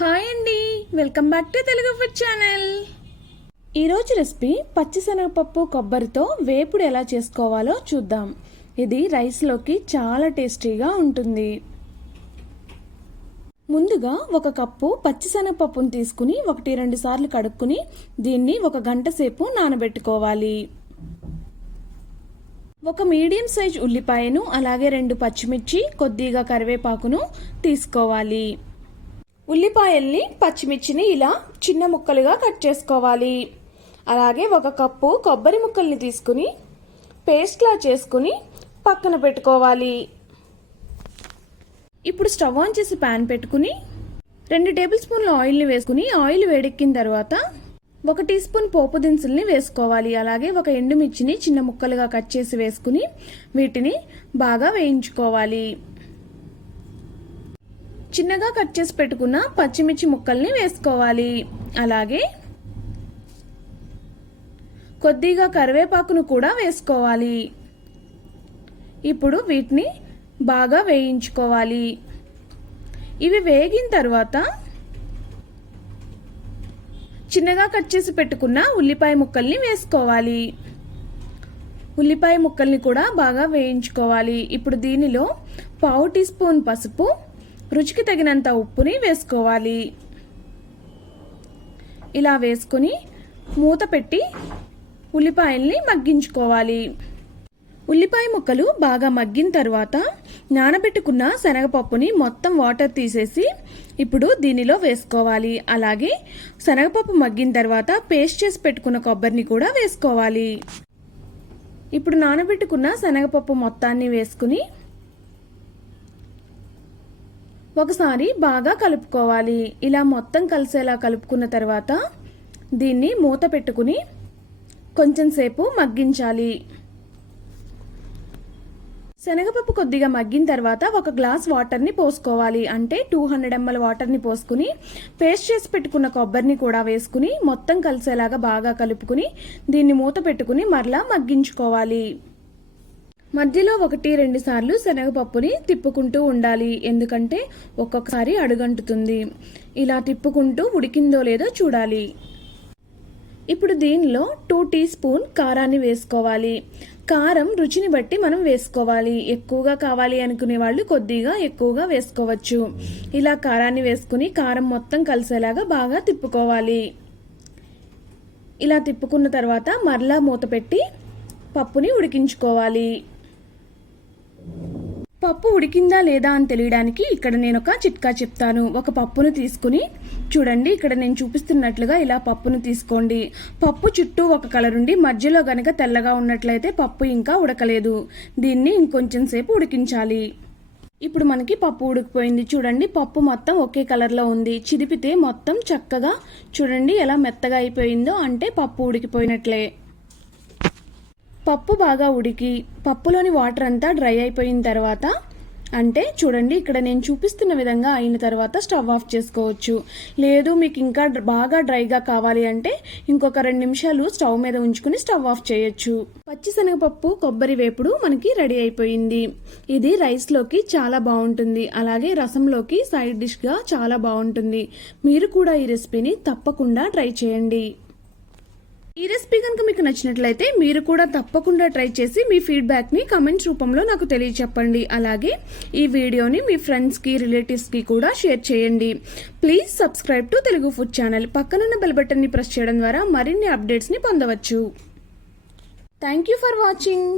Hi అండి, welcome back to Telugu food channel. ఈరోజు recipe పచ్చిశనగపప్పు కొబ్బరితో వేపుడు ఎలా చేసుకోవాలో చూద్దాం. ఇది రైస్లోకి చాలా టేస్టీగా ఉంటుంది. ముందుగా ఒక కప్పు పచ్చిశనగపప్పును తీసుకుని 1-2 సార్లు కడుక్కుని దీన్ని 1 గంట సేపు నానబెట్టుకోవాలి. ఒక మీడియం సైజ్ ఉల్లిపాయను అలాగే 2 పచ్చిమిర్చి కొద్దిగా కరివేపాకును తీసుకోవాలి. ఉల్లిపాయల్ని పచ్చిమిర్చిని ఇలా చిన్న ముక్కలుగా కట్ చేసుకోవాలి. అలాగే 1 కప్పు కొబ్బరి ముక్కల్ని తీసుకుని పేస్ట్లా చేసుకుని పక్కన పెట్టుకోవాలి. ఇప్పుడు స్టవ్ ఆన్ చేసి ప్యాన్ పెట్టుకుని 2 టేబుల్ స్పూన్ల ఆయిల్ని వేసుకుని ఆయిల్ వేడెక్కిన తర్వాత 1 టీ స్పూన్ పోపు దినుసుల్ని వేసుకోవాలి. అలాగే 1 ఎండుమిర్చిని చిన్న ముక్కలుగా కట్ చేసి వేసుకుని వీటిని బాగా వేయించుకోవాలి. చిన్నగా కట్ చేసి పెట్టుకున్న పచ్చిమిర్చి ముక్కల్ని వేసుకోవాలి. అలాగే కొద్దిగా కరివేపాకును కూడా వేసుకోవాలి. ఇప్పుడు వీటిని బాగా వేయించుకోవాలి. ఇవి వేగిన తర్వాత చిన్నగా కట్ చేసి పెట్టుకున్న ఉల్లిపాయ ముక్కల్ని వేసుకోవాలి. ఉల్లిపాయ ముక్కల్ని కూడా బాగా వేయించుకోవాలి. ఇప్పుడు దీనిలో 1/2 టీ స్పూన్ పసుపు, రుచికి తగినంత ఉప్పుని వేసుకోవాలి. ఇలా వేసుకుని మూత పెట్టి ఉల్లిపాయల్ని మగ్గించుకోవాలి. ఉల్లిపాయ ముక్కలు బాగా మగ్గిన తర్వాత నానబెట్టుకున్న శనగపప్పుని మొత్తం వాటర్ తీసేసి ఇప్పుడు దీనిలో వేసుకోవాలి. అలాగే శనగపప్పు మగ్గిన తర్వాత పేస్ట్ చేసి పెట్టుకున్న కొబ్బరిని కూడా వేసుకోవాలి. ఇప్పుడు నానబెట్టుకున్న శనగపప్పు మొత్తాన్ని వేసుకుని ఒకసారి బాగా కలుపుకోవాలి. ఇలా మొత్తం కలిసేలా కలుపుకున్న తర్వాత దీన్ని మూత పెట్టుకుని కొంచెం సేపు మగ్గించాలి. శనగపప్పు కొద్దిగా మగ్గిన తర్వాత 1 గ్లాస్ వాటర్ని పోసుకోవాలి. అంటే 200 ml వాటర్ని పోసుకుని పేస్ట్ చేసి పెట్టుకున్న కొబ్బరిని కూడా వేసుకుని మొత్తం కలిసేలాగా బాగా కలుపుకుని దీన్ని మూత పెట్టుకుని మరలా మగ్గించుకోవాలి. మధ్యలో 1-2 సార్లు శనగపప్పుని తిప్పుకుంటూ ఉండాలి. ఎందుకంటే ఒక్కొక్కసారి అడుగంటుతుంది. ఇలా తిప్పుకుంటూ ఉడికిందో లేదో చూడాలి. ఇప్పుడు దీనిలో 2 టీ స్పూన్ కారాన్ని వేసుకోవాలి. కారం రుచిని బట్టి మనం వేసుకోవాలి. ఎక్కువగా కావాలి అనుకునే వాళ్ళు కొద్దిగా ఎక్కువగా వేసుకోవచ్చు. ఇలా కారాన్ని వేసుకుని కారం మొత్తం కలిసేలాగా బాగా తిప్పుకోవాలి. ఇలా తిప్పుకున్న తర్వాత మరలా మూత పెట్టి పప్పుని ఉడికించుకోవాలి. పప్పు ఉడికిందా లేదా అని తెలియడానికి ఇక్కడ నేను ఒక చిట్కా చెప్తాను. ఒక పప్పును తీసుకుని చూడండి, ఇక్కడ నేను చూపిస్తున్నట్లుగా ఇలా పప్పును తీసుకోండి. పప్పు చుట్టూ ఒక కలర్ ఉండి మధ్యలో గనక తెల్లగా ఉన్నట్లయితే పప్పు ఇంకా ఉడకలేదు. దీన్ని ఇంకొంచెం సేపు ఉడికించాలి. ఇప్పుడు మనకి పప్పు ఉడికిపోయింది. చూడండి, పప్పు మొత్తం ఒకే కలర్లో ఉంది. చిదిపితే మొత్తం చక్కగా చూడండి ఎలా మెత్తగా అయిపోయిందో, అంటే పప్పు ఉడికిపోయినట్లే. పప్పు బాగా ఉడికి పప్పులోని వాటర్ అంతా డ్రై అయిపోయిన తర్వాత, అంటే చూడండి ఇక్కడ నేను చూపిస్తున్న విధంగా అయిన తర్వాత స్టవ్ ఆఫ్ చేసుకోవచ్చు. లేదు మీకు ఇంకా బాగా డ్రైగా కావాలి అంటే ఇంకొక 2 నిమిషాలు స్టవ్ మీద ఉంచుకుని స్టవ్ ఆఫ్ చేయొచ్చు. పచ్చిశనగపప్పు కొబ్బరి వేపుడు మనకి రెడీ అయిపోయింది. ఇది రైస్లోకి చాలా బాగుంటుంది. అలాగే రసంలోకి సైడ్ డిష్గా చాలా బాగుంటుంది. మీరు కూడా ఈ రెసిపీని తప్పకుండా ట్రై చేయండి. ఈ రెసిపీ కనుక మీకు నచ్చినట్లయితే మీరు కూడా తప్పకుండా ట్రై చేసి మీ ఫీడ్బ్యాక్ని కమెంట్స్ రూపంలో నాకు తెలియచెప్పండి. అలాగే ఈ వీడియోని మీ ఫ్రెండ్స్కి రిలేటివ్స్కి కూడా షేర్ చేయండి. Please subscribe to Telugu food channel. పక్కనున్న బెల్ బటన్ని ప్రెస్ చేయడం ద్వారా మరిన్ని అప్డేట్స్ని పొందవచ్చు. Thank you for watching.